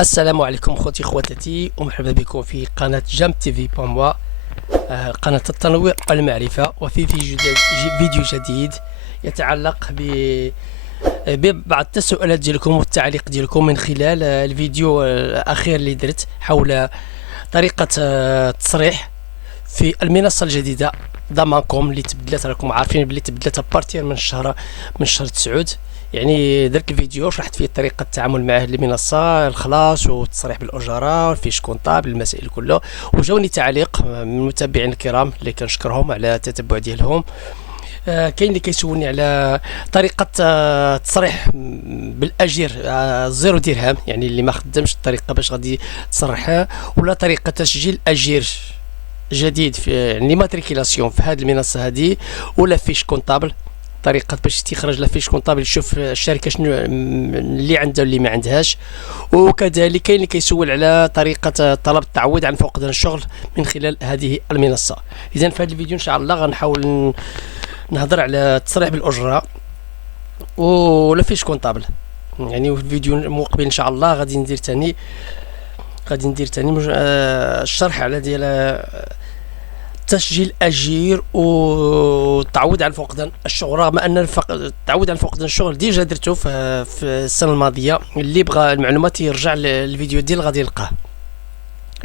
السلام عليكم اخوتي اخواتاتي ومرحبا بكم في قناة جام تي في بور موا، قناة التنوير والمعرفة. وفي فيديو جديد يتعلق ببعض التساؤلات ديالكم والتعليق ديالكم من خلال الفيديو الاخير اللي درت حول طريقة التصريح في المنصة الجديدة ضمانكم اللي تبدلت. راكم عارفين بلي تبدلت بارتير من شهر 9. يعني درت الفيديو شرحت فيه طريقة التعامل مع هذه المنصة، الخلاص والتصريح بالأجرة والفيش كونطابل المسائل كلها. وجاوني تعليق من المتابعين الكرام اللي كنشكرهم على التتبع ديالهم. كاين اللي كيسولني على طريقة التصريح بالأجير 0 درهم، يعني اللي ما خدمش الطريقة باش غادي تصرحها، ولا طريقة تسجيل أجير جديد في يعني ماتريكيلاسيون في هذه المنصة هذه، ولا فيش كونطابل، طريقة باش تخرج لافيش كونطابل يشوف الشركة شنو اللي عندها واللي ما عندهاش. وكذلك كاين اللي كيسول على طريقة طلب التعويض عن فقدان الشغل من خلال هذه المنصة. إذا في هذا الفيديو إن شاء الله غنحاول نهضر على التصريح بالأجرة ولا فيش كونطابل. يعني في الفيديو المقبل إن شاء الله غادي ندير تاني الشرح على ديال تسجيل أجير والتعويض عن فقدان الشغل، رغم أن التعويض عن فقدان الشغل ديجا درته في السنة الماضية. اللي بغى المعلومات يرجع للفيديو ديال غادي يلقاه.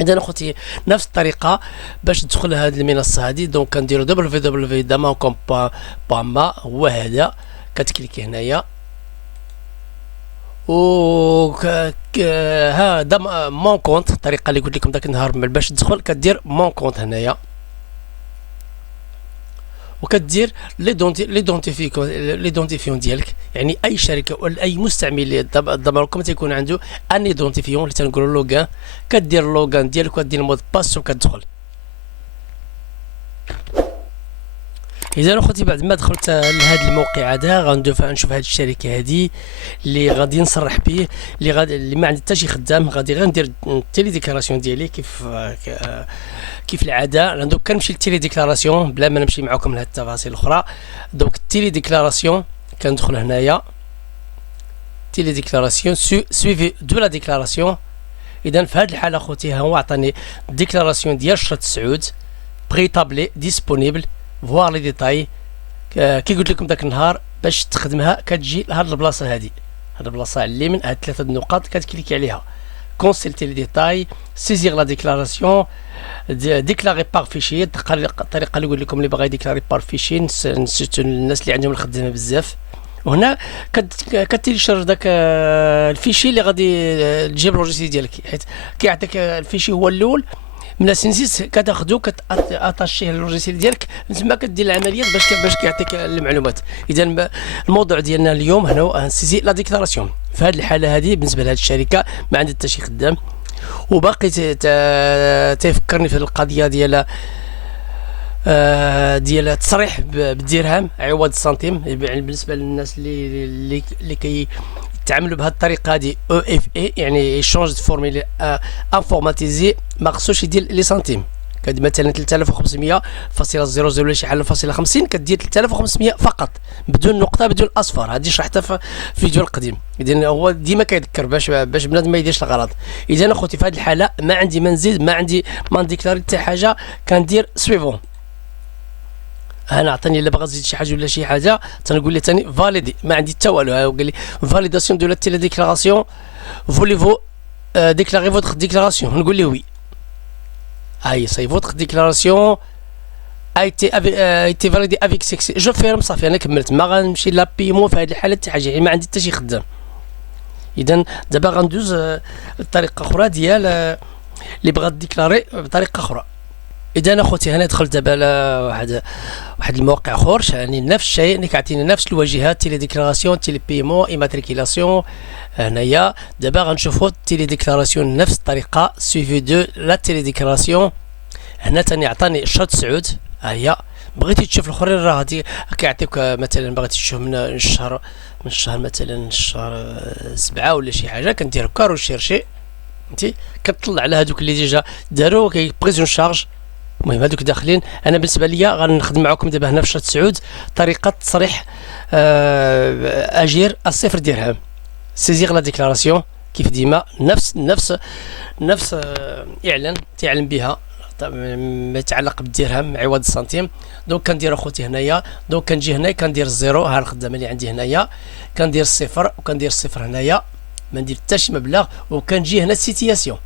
إذا أخوتي نفس الطريقة باش تدخل هذه المنصة هذه، دونك كنديرو www.damankom.ma، هو هذا كتكليكي هنايا و هذا مون كونت. الطريقة اللي قلت لكم ذاك النهار باش تدخل كدير مون كونت هنايا، وكدير ليدونتيفيون ديالك. يعني اي شركه ولا اي مستعمل ضمانكم تيكون عنده ان ايدونتيفيون اللي تنقولوا لوغان، كدير لوغان ديالك وكدير المود باس وكتدخل. اذا اخوتي بعد ما دخلت لهذا الموقع هذا غنشوف هذه الشركه هذه اللي غادي نصرح به، اللي ما عندي حتى شي خدام. غادي غير ندير التيلي ديكلاراسيون ديالي كيف العاده. دوك كنمشي للتيلي ديكلاراسيون بلا ما نمشي معكم لهاد التفاصيل الاخرى. دوك التيلي ديكلاراسيون كندخل هنايا، تيلي ديكلاراسيون سويفي دو لا ديكلاراسيون. اذا في هذه الحاله اخوتي ها هو عطاني ديكلاراسيون ديال شرط سعود بري تابلي ديسپونيبل فوار لي ديتاي. كي قلت لكم ذاك النهار باش تخدمها كتجي لهاد البلاصه هذه، هاد البلاصه على اليمين، هاد 3 النقاط كتكليكي عليها. كونسلتي لي ديتاي، سيزير لا ديكلاراسيون، ديكلاري بار فيشي. الطريقه اللي نقول لكم اللي باغي يديكلاري بار فيشي نسيتو الناس اللي عندهم الخدمه بزاف. وهنا كتيليشارج داك الفيشي اللي غادي تجيب لوجيسيال ديالك، حيت كيعطيك الفيشي هو الاول من السنسيس كتاخذو كتاتاشيه اللوجيسيال ديالك، تما كدير العمليات باش كيعطيك المعلومات. اذا الموضوع ديالنا اليوم هنا هو سيزي لا ديكلاراسيون. في هذه الحاله هذه بالنسبه لهذه الشركه ما عندها حتى شي خدام، وباقي تفكرني في القضيه ديال التصريح بالدرهم عوض السنتيم. يعني بالنسبه للناس اللي كيتعاملوا بهذه الطريقه هذه او اف اي، يعني ايشونج دو فورميلي انفورماتيزي، ما خصوش يدير لي سنتيم. مثلا 3500.00 ولا شي حاجه فاصله 50 كدير 3500 فقط بدون نقطه بدون اصفر. هذه شرحتها في الفيديو القديم. اذا هو ديما كيذكر باش بنادم ما يديرش الغلط. اذا اخوتي في هذه الحاله ما عندي ما نزيد، ما عندي ما نديكلاري حتى حاجه، كندير سويفون. انا عطاني الا باغا تزيد شي حاجه ولا شي حاجه تنقول لي ثاني فاليدي، ما عندي حتى والو. قال لي فاليداسيون دو لا تيلي ديكلاراسيون، فوليفو déclarer votre déclaration. نقول له وي. هاي صافي votre déclaration a été validée avec succès. جو فيرم صافي انا كملت، ما غنمشي لا بيمون في هذه الحاله حتى حاجه، يعني ما عندي حتى شي خدام. اذا دابا غندوز الطريقه اخرى ديال اللي بغات ديكلاري بطريقه اخرى. اذا اخوتي هنا دخلت دابا واحد الموقع اخر، يعني نفس الشيء اللي كيعطيني نفس الواجهات، تيلي ديكلاراسيون، تيلي بيمون، ايماتريكيلاسيون. هنايا دابا غنشوفوا تيلي ديكلاراسيون نفس الطريقه سويفي دو لا تيلي ديكلاراسيون. هنا ثاني عطاني شرط سعود. ها هي بغيتي تشوف الاخرين راه غادي كيعطيك مثلا بغيتي تشوف من الشهر مثلا الشهر 7 ولا شي حاجه، كندير كارو شيرشي فهمتي، كتطلع على هذوك اللي ديجا داروا بريزون شارج. المهم هذوك داخلين. انا بالنسبه ليا غنخدم معكم دابا هنا في شرط سعود طريقه تصريح اجير 0 درهم. سيزيغ لا ديكلاراسيون كيف ديما نفس اعلان تعلم بها ما يتعلق بالدرهم عوض السنتيم. دونك كندير اخوتي هنايا، دونك كنجي هنا كندير الزيرو، ها الخدامه اللي عندي هنايا، كندير الصفر وكندير الصفر هنايا، ما ندير حتى شي مبلغ، وكنجي هنا سيتياسيون.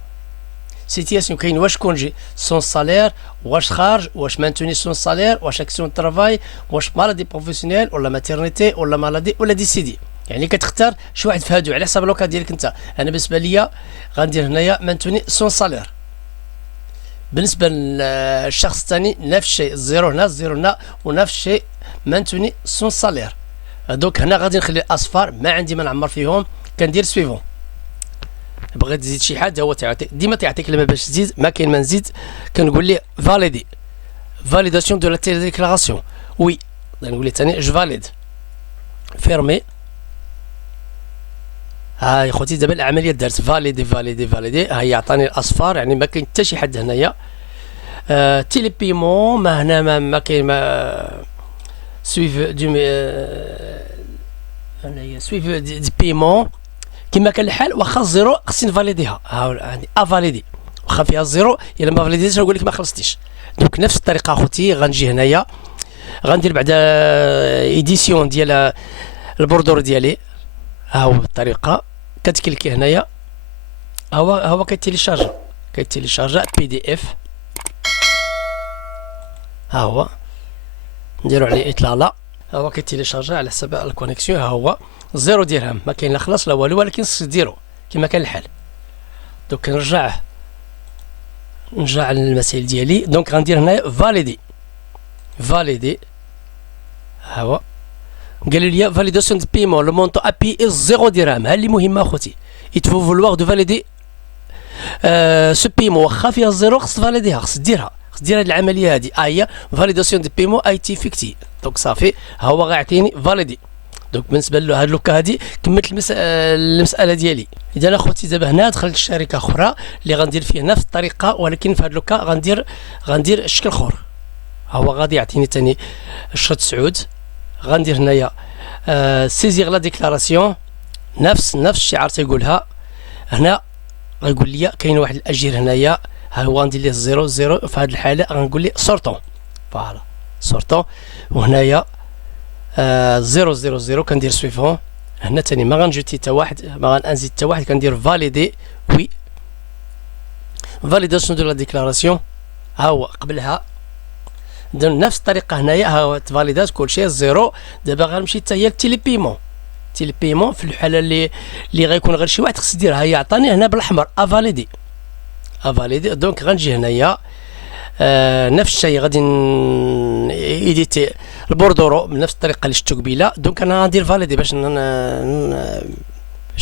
سيتياسيون كاين واش كونجي سون سالير، واش خارج، واش مانتوني سون سالير، واش اكسيون ترافاي، واش مالادي بروفيسيونيل ولا ماتيرنيتي ولا مالادي ولا ديسيدي. يعني كتختار شي واحد في هادو على حسب الوكا ديالك انت. انا بالنسبه ليا غندير هنايا مانتوني سون سالير. بالنسبه للشخص الثاني نفس الشيء، الزيرو هنا الزيرو هنا، ونفس الشيء مانتوني سون سالير. دوك هنا غادي نخلي الاصفار ما عندي ما نعمر فيهم، كندير سويفون. بغيت تزيد شي حاجه هو تعطي ديما تعطيك لما باش تزيد، ما كاين ما نزيد. كنقول ليه فاليدي، فاليداسيون دو لا ديكلاراسيون، وي نقول ليه ثاني جو فاليد، فيرمي. هاي خوتي دابا العمليه دارت فاليدي فاليدي فاليدي، هاي عطاني الاصفار، يعني ما كاين حتى شي حد هنايا. تيلي بيمون ما هنا ما كاين ما سويف دو هنايا سويف دي بيمون كما كان الحال. واخا الزيرو خصني نفاليديها، ها عندي افاليدي، واخا فيها الزيرو الا ما فاليديتش نقول لك ما خلصتيش. دونك نفس الطريقه اخوتي غنجي هنايا غندير بعدا ايديسيون ديال البوردور ديالي. ها هو بالطريقه كتكليكي هنايا، هو كيتيليشارجا بي دي اف. ها هو نديرو عليه اطلاله، ها هو كيتيليشارجا على حسب الكونيكسيون. ها هو 0 درهم، ما كاين لا خلاص لا والو، ولكن خصك ديرو كما كان الحال. دونك نرجع للمسائل ديالي. دونك غندير هنايا فاليدي. ها هو قال لي فاليداسيون دو بيمون لو مونطون ابي 0 درهم. ها اللي مهمه اخوتي، يتفو فولوار دو فاليدي سو بيمون، واخا فيها الزيرو خص تفاليديها، خص دير هاد العمليه هادي. هي فاليداسيون دو بيمون اي تي فيكتي. دونك صافي ها هو غيعطيني فاليدي. دونك بالنسبه له هاد لوكا هادي كملت المساله ديالي. اذا اخوتي دابا هنا دخلت الشركه اخرى اللي غندير فيها نفس الطريقه، ولكن في هاد لوكا غندير الشكل اخر. هو غادي يعطيني ثاني الشرط سعود. غندير هنايا سيزيغ لا ديكلاراسيون، نفس الشعار تيقولها. هنا غيقول لي كاين واحد الاجير هنايا، ها هو غندير ليه 0 في هذه الحاله غنقول ليه سورتون. فوالا سورتون، وهنايا 0 كندير سويفون. هنا ثاني ما غنجوتي حتى واحد، ما غنزيد حتى واحد، كندير فاليدي وي فاليداسيون دو لا ديكلاراسيون. ها هو قبلها نفس الطريقه هنايا، ها هو تفاليدات كلشي 0. دابا غنمشي حتى هي التيلي بيمون في الحاله اللي غيكون غير شي واحد خص ديرها. هي عطاني هنا بالاحمر افاليدي. دونك غنجي هنايا نفس الشيء غادي ايديتي البوردورو بنفس الطريقه اللي شفتو قبيله. دونك انا غندير فاليدي باش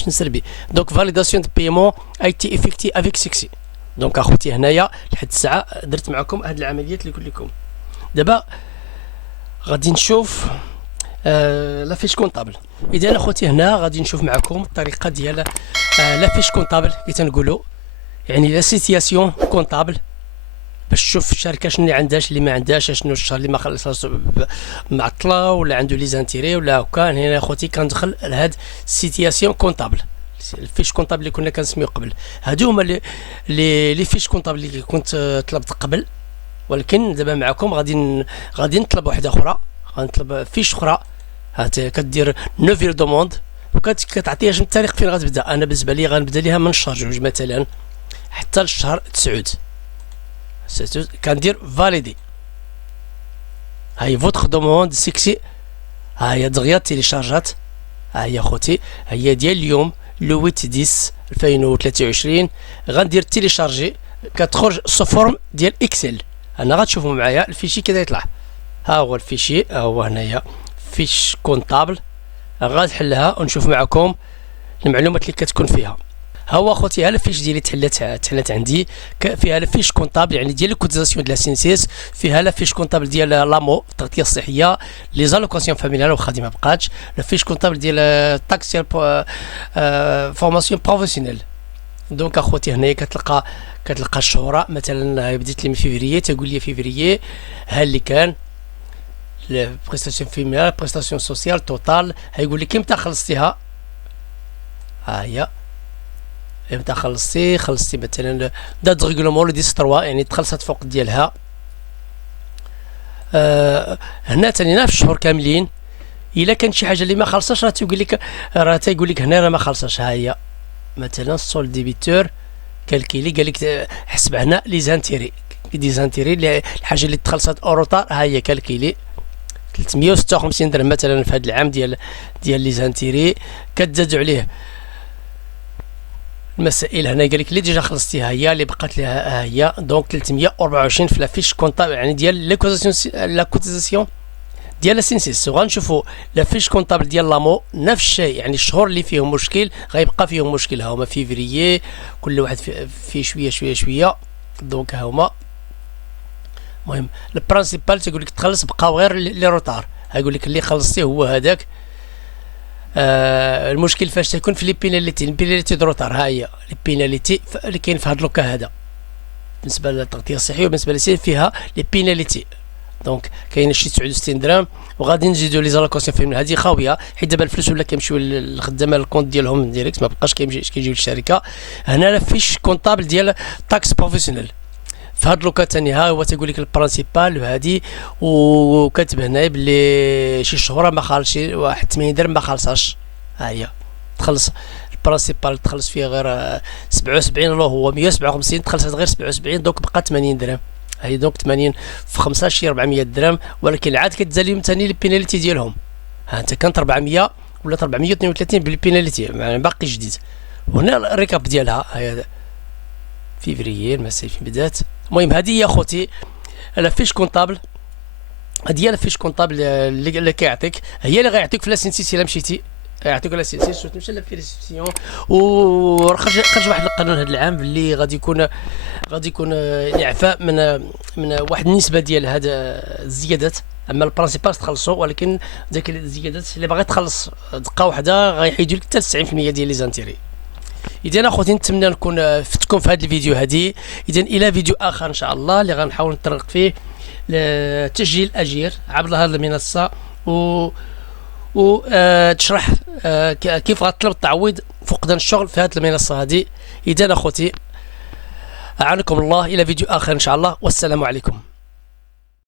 نسربي. دونك فاليداسيون دو بيمون اي تي افيكتي افيك سكسي. دونك اخوتي هنايا لحد الساعه درت معكم هاد العمليات اللي قلت لكم. دابا غادي نشوف لا فيش كونطابل. اذا اخوتي هنا غادي نشوف معكم الطريقه ديال لا فيش كونطابل كي تنقولوا، يعني لا سيتياسيون كونطابل، باش تشوف الشركه شنو اللي عندها اللي ما عندهاش، شنو الشهر اللي ما خلصش معطله ولا عنده لي زانتيري ولا هكا. هنا اخوتي كندخل لهاد سيتياسيون كونطابل، الفيش كونطابل اللي كنا كنسميو قبل. هادو هما لي فيش كونطابل اللي كنت طلبت قبل، ولكن دابا معكم غادي نطلب واحده اخرى، غنطلب فيش اخرى. كدير نوفير دوموند وكتعطيها شنو التاريخ فين غتبدا. انا بالنسبه لي غنبدا ليها من الشهر 2 مثلا حتى للشهر 9. كندير فاليدي. هاي فوتر دوموند سيكسي، هاهي دغيا تيليشارجات. هاهي خوتي هي ديال اليوم لو 8/10/2023. غندير تيليشارجي، كتخرج سو فورم ديال اكسل. انا غتشوفوا معايا الفيشي كذا يطلع. ها هو الفيشي، ها هو هنايا فيش كونطابل. غنحلها ونشوف معكم المعلومات اللي كتكون فيها. ها هو اخوتي ها الفيش ديالي تحلات عندي. فيها الفيش كونطابل يعني ديال الكوتيزاسيون ديال سينسيس، فيها الفيش كونطابل ديال لامو التغطيه الصحيه، لي زالوكاسيون فاميليال واخا ما بقاتش، الفيش كونطابل ديال الطاكس ديال فورماسيون بروفيسيونيل. دونك اخوتي هنايا كتلقى الشهره. مثلا بديت لي من فيفريي، تقول لي فيفريي ها اللي كان بريستاسيون فيميال، بريستاسيون سوسيال توتال. هيقول لك امتى خلصتيها. ها هي امتى خلصتي مثلا دات ريغلومون دي 3 يعني تخلصت فوق ديالها. هنا تاني في الشهور كاملين الا كانت شي حاجه اللي ما خلصاش راه تيقول لك هنا راه ما خلصاش. ها هي مثلا سول ديبيتور كالكيلي قال لك حسب هنا لي زانتيري الحاجه اللي تخلصت اوروطار. ها هي كالكيلي 356 درهم مثلا في هذا العام ديال لي زانتيري. كتزادوا عليه المسائل. هنا قال لك اللي ديجا خلصتيها هي اللي بقات لها هي دونك 324 في لافيش كونطابل يعني ديال لا كوتيزاسيون ديال السينسيس. غنشوفوا لافيش كونطابل ديال لامو نفس الشيء يعني الشهور اللي فيهم مشكل غيبقى فيهم مشكل. ها هما فيفريي كل واحد فيه شويه دونك ها هما. المهم البرانسيبال تيقول لك تخلص بقاو غير لي روطار. هيقول لك اللي خلصتيه هو هذاك. المشكل فاش تكون في لي بيناليتي دو روطار. ها هي لي بيناليتي اللي كاين في هذا لوكا هذا بالنسبه للتغطيه الصحيه وبالنسبه للسير فيها لي بيناليتي. دونك كاين شي 69 درهم وغادي نزيدوا لي زالوكاسيون فيهم. هذه خاويه حيت دابا الفلوس ولا كيمشيو للخدامه الكونت ديالهم ديريكت ما بقاش كيجيو للشركه. هنا لا فيش كونطابل ديال تاكس بروفيسيونيل في هاد لوكا ثاني. ها هو تيقول لك البرانسيبال وهادي وكاتب هنا بلي شي شهور ما خالصش واحد 80 درهم ما خالصاش. ها هي تخلص البرانسيبال تخلص فيه غير 77 ولا هو 157 تخلصت غير 77 دونك بقى 80 درهم. هي دونك 80 في 5 شي 400 درهم ولكن العاد كتزال لهم ثاني البيناليتي ديالهم. ها انت كانت 400 ولا 432 بالبيناليتي يعني باقي جديد. وهنا الريكاب ديالها هي فيفريي المسائل فين بدات. المهم هذه هي اخوتي لا فيش كونطابل. هذه هي لا فيش كونطابل اللي كيعطيك هي اللي غيعطيك في لاسينسيس الا مشيتي يعطيك لاسينسيس تمشي لافيريسيون. وخرج واحد القانون هذا العام اللي غادي يكون اعفاء من واحد النسبه ديال هذا الزيادات. اما البرانسيبال تخلصوا ولكن داك الزيادات اللي باغي تخلص دقه واحده غيحيدوا لك حتى 90% ديال لي زانتيري. اذا اخوتي نتمنى نكون فتكم في هذا الفيديو هذه. اذا الى فيديو اخر ان شاء الله اللي غنحاول نطرق فيه لتسجيل الاجير عبر هذه المنصه تشرح كيف غتطلب التعويض فقدان الشغل في هذه المنصه هذه. اذا اخوتي اعانكم الله الى فيديو اخر ان شاء الله والسلام عليكم.